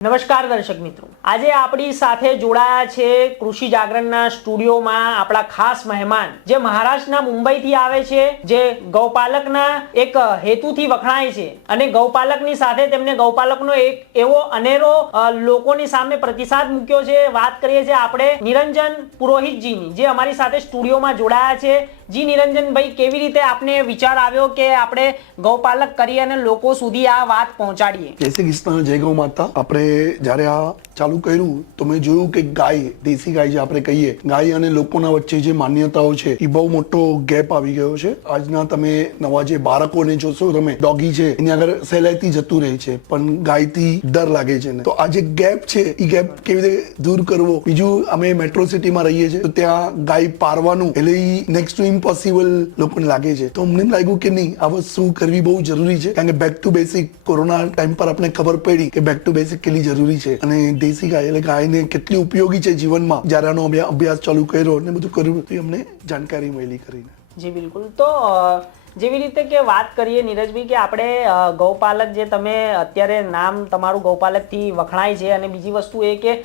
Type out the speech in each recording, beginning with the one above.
નમસ્કાર દર્શક મિત્રો, આજે આપણી સાથે જોડાયા છે કૃષિ જાગરણના સ્ટુડિયોમાં આપણા ખાસ મહેમાન જે મહારાષ્ટ્રના મુંબઈથી આવે છે, જે ગૌપાલકના એક હેતુથી વખણાય છે અને ગૌપાલકની સાથે તેમને ગૌપાલકનો એક એવો અનેરો લોકોની સામે પ્રતિસાદ મૂક્યો છે। વાત કરીએ છીએ આપણે નિરંજન પુરોહિતજીની, જે અમારી સાથે સ્ટુડિયોમાં જોડાયા છે। જી નિરંજનભાઈ, કેવી રીતે આપને વિચાર આવ્યો કે આપણે ગૌપાલક કરી અને લોકો સુધી આ વાત પહોંચાડીએ? જય શ્રી કૃષ્ણ, જય ગૌ માતા। આપણે જ્યારે આ ચાલુ કર્યું તો મેં જોયું કે ગાય, દેશી ગાય જે આપણે કહીએ, ગાય અને લોકોના વચ્ચે જે માન્યતાઓ છે એ બહુ મોટો ગેપ આવી ગયો છે। આજના તમે નવા જે બાળકોને જોશો, તમે ડોગી છે એની આગળ સહેલાઈથી જતું રહે છે, પણ ગાયથી ડર લાગે છે ને। તો આ જે ગેપ છે એ ગેપ કેવી રીતે દૂર કરવો? બીજું, અમે મેટ્રો સિટીમાં રહીએ છીએ તો ત્યાં ગાય પારવાનું એટલે નેક્સ્ટ ટુ ઇમ્પોસિબલ લોકોને લાગે છે। તો અમને લાગ્યું કે નહીં, આ વસ્તુ કરવી બહુ જરૂરી છે, કારણ કે back to basic corona time પર આપણે ખબર પડી કે બેક ટુ બેસિક કેટલી જરૂરી છે અને દેશી ગાય એટલે ગાયને કેટલી ઉપયોગી છે જીવનમાં। જ્યારે આનો અભ્યાસ ચાલુ કર્યો અને બધું કર્યું તો અમને જાણકારી મળી કરીને। જી બિલકુલ। તો જેવી રીતે કે વાત કરીએ નીરજભાઈ કે આપણે ગૌપાલક, જે તમે અત્યારે નામ તમારું ગૌપાલકથી વખણાય છે, અને બીજી વસ્તુ એ કે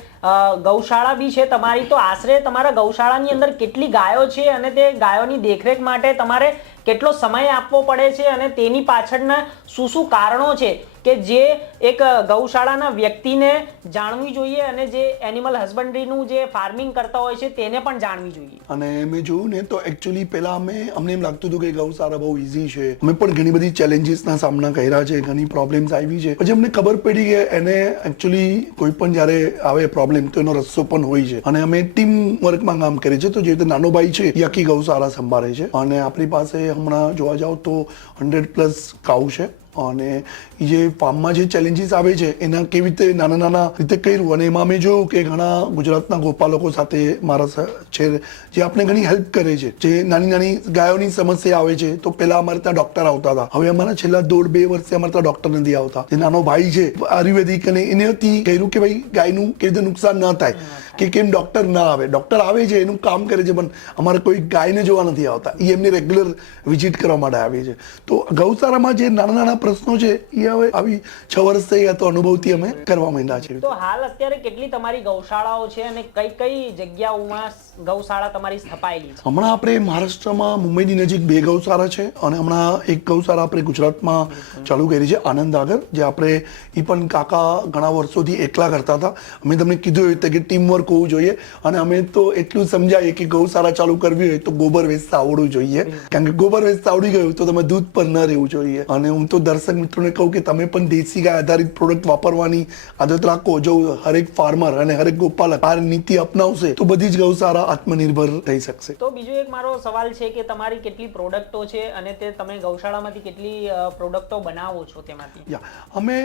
ગૌશાળા બી છે તમારી, તો આશરે તમારા ગૌશાળાની અંદર કેટલી ગાયો છે અને તે ગાયોની દેખરેખ માટે તમારે કેટલો સમય આપવો પડે છે અને તેની પાછળના શું શું કારણો છે કે જે એક ગૌશાળાના વ્યક્તિને જાણવી જોઈએ અને જે એનિમલ હસબન્ડરીનું જે ફાર્મિંગ કરતા હોય છે તેને પણ જાણવી જોઈએ? અને મેં જોયું ને તો એકચ્યુઅલી પહેલા અમને એમ લાગતું હતું કે ગૌશાળા બહુ ઈઝી છે, અમે પણ ઘણી બધી ચેલેન્જીસના સામના કર્યા છે, ઘણી પ્રોબ્લેમ્સ આવી છે, પછી અમને ખબર પડી કે એને એકચ્યુઅલી કોઈ પણ જ્યારે આવે પ્રોબ્લેમ તો એનો રસ્તો પણ હોય છે અને અમે ટીમ વર્કમાં કામ કરીએ છીએ। તો જે રીતે નાનો ભાઈ છે એ આખી ગૌશાળા સંભાળે છે અને આપણી પાસે હમણાં જોવા જાવ તો 100+ કાઉ છે અને જે ફાર્મમાં જે ચેલેન્જીસ આવે છે એના કેવી રીતે નાના નાના રીતે કર્યું અને એમાં મેં જોયું કે ઘણા ગુજરાતના ગોપાલકો સાથે મારા છે જે આપણે ઘણી હેલ્પ કરે છે। જે નાની નાની ગાયોની સમસ્યા આવે છે તો પહેલા અમારે ત્યાં ડોક્ટર આવતા હતા, હવે અમારા છેલ્લા 1.5-2 વર્ષથી અમારે ત્યાં ડોક્ટર નથી આવતા। જે નાનો ભાઈ છે આયુર્વેદિક અને એનેથી કહ્યું કે ભાઈ ગાયનું કેવી રીતે નુકસાન ના થાય, કે કેમ ડોક્ટર ના આવે, ડોક્ટર આવે છે એનું કામ કરે છે પણ અમારે કોઈ ગાયને જોવા નથી આવતા, એ એમની રેગ્યુલર વિઝિટ કરવા માટે આવે છે। તો ગૌશાળામાં જે નાના નાના પ્રશ્નો છે એ હવે આવી 6 વર્ષ થઈ ગયા તો અનુભવથી અમે કરવા માંડ્યા છે। તો હાલ અત્યારે કેટલી તમારી ગૌશાળાઓ છે અને કઈ કઈ જગ્યાઓમાં ગૌશાળા તમારી સ્થપાયેલી છે? હમણાં આપણે મહારાષ્ટ્રમાં મુંબઈની નજીક 2 ગૌશાળા છે અને હમણાં એક ગૌશાળા આપણે ગુજરાતમાં ચાલુ કરી છે, આનંદ આગળ, જે આપણે એ પણ કાકા ઘણા વર્ષોથી એકલા કરતા હતા। અમે તમને કીધું એવું કે ટીમ વર્ક હોવું જોઈએ અને અમે તો એટલું સમજાવીએ કે ગૌશાળા ચાલુ કરવી હોય તો ગોબર વેચતા આવડવું જોઈએ, કારણ કે ગોબર વેચતા આવડી ગયું તો તમે દૂધ પર ન રહેવું જોઈએ। અને હું તો દર્શક મિત્રોને કહું કે તમે પણ દેશી ગાય આધારિત પ્રોડક્ટ વાપરવાની આદત રાખો। જો હરેક ફાર્મર અને હરેક ગોપાલક આ નીતિ અપનાવશે તો બધી જ ગૌશાળા આત્મનિર્ભર થઈ શકશે। તો બીજો એક મારો સવાલ છે કે તમારી કેટલી પ્રોડક્ટો છે અને તે તમે ગૌશાળામાંથી કેટલી પ્રોડક્ટો બનાવો છો તેમાંથી? અમે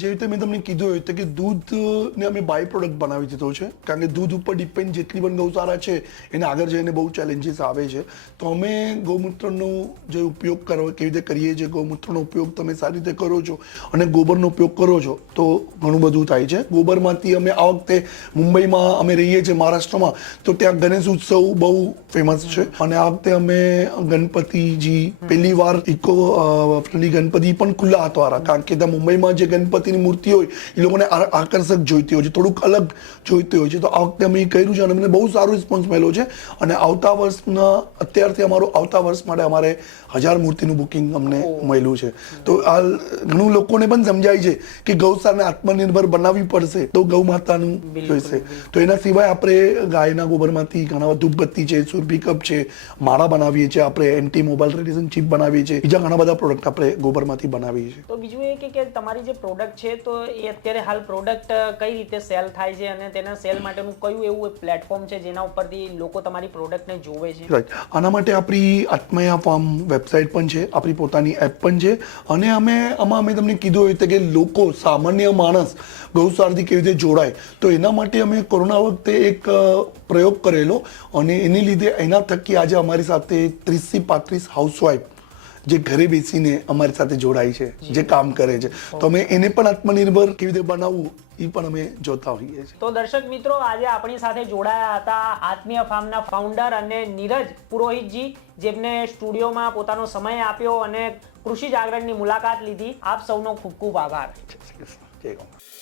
જે રીતે મેં તમને કીધું હતું કે દૂધને અમે બાય પ્રોડક્ટ બનાવી દીધો છે, કારણ કે દૂધ ઉપર ડિપેન્ડ જેટલી પણ ગૌશાળા છે એને આગળ જઈને બહુ ચેલેન્જીસ આવે છે। તો અમે ગૌમૂત્રનો જે ઉપયોગ કેવી રીતે કરીએ છીએ, ગૌમૂત્રનો ઉપયોગ તમે સારી રીતે કરો છો અને ગોબરનો ઉપયોગ કરો છો તો ઘણું બધું થાય છે। ગોબરમાંથી અમે આ વખતે મુંબઈમાં અમે રહીએ છીએ મહારાષ્ટ્રમાં, તો ત્યાં ગણેશ ઉત્સવ બહુ ફેમસ છે અને આ વખતે અમે ગણપતિજી પહેલી વાર ઇકો ફ્રેન્ડલી ગણપતિ પણ ખુલ્લા હાથવાળા, કારણ કે ત્યાં મુંબઈમાં જે ગણપતિની મૂર્તિ હોય એ લોકોને આકર્ષક જોઈતી હોય છે, થોડુંક અલગ જોઈતી હોય છે। તો આ વખતે અમે કર્યું છે અને અમને બહુ સારો રિસ્પોન્સ મળ્યો છે અને આવતા વર્ષના અત્યારથી આવતા વર્ષ માટે અમારે 1000 મૂર્તિનું બુકિંગ અમને મળ્યું છે। તો આ ઘણું લોકોને પણ સમજાય છે કે ગૌશાળાને આત્મનિર્ભર બનાવવી પડશે તો ગૌ માતાનું જોઈશે। તો એના સિવાય આપણે ગાયના ગોબરમાંથી ઘણા ધૂપબત્તી છે, સુરભી કપ છે, માળા બનાવીએ છીએ, આપણે એન્ટી મોબાઈલ રેડિયેશન ચીપ બનાવીએ છીએ, બીજા ઘણા બધા પ્રોડક્ટ આપણે ગોબરમાંથી બનાવીએ છીએ। તો બીજું એ કે તમારી જે પ્રોડક્ટ છે તો એ અત્યારે હાલ પ્રોડક્ટ કઈ રીતે સેલ થાય છે અને તેના સેલ માટેનું કયું એવું પ્લેટફોર્મ છે જેના ઉપરથી લોકો તમારી પ્રોડક્ટને જોવે છે? રાઈટ, આના માટે આપણી આત્મયા ફાર્મ વેબસાઇટ પણ છે, આપણી પોતાની એપ પણ છે અને આમાં અમે તમને કીધું હોય કે લોકો, સામાન્ય માણસ ગૌશાળાથી કેવી રીતે જોડાય, તો એના માટે અમે કોરોના વખતે એક પ્રયોગ કરેલો અને એને લીધે એના થકી આજે અમારી સાથે 30 થી 35 હાઉસવાઈફ જે ઘરે બેસીને અમારી સાથે જોડાય છે, જે કામ કરે છે, તો અમે એને પણ આત્મનિર્ભર કેવી રીતે બનાવવું એ પણ અમે જોતા હોઈએ છીએ। તો દર્શક મિત્રો, આજે આપણી સાથે જોડાયા હતા આત્મીય ફાર્મના ફાઉન્ડર અને નીરજ પુરોહિતજી, જેમને સ્ટુડિયોમાં પોતાનો સમય આપ્યો અને કૃષિ જાગરણની મુલાકાત લીધી। આપ સૌનો ખૂબ ખૂબ આભાર। જય શ્રી કૃષ્ણ, જય ગૌ માતા।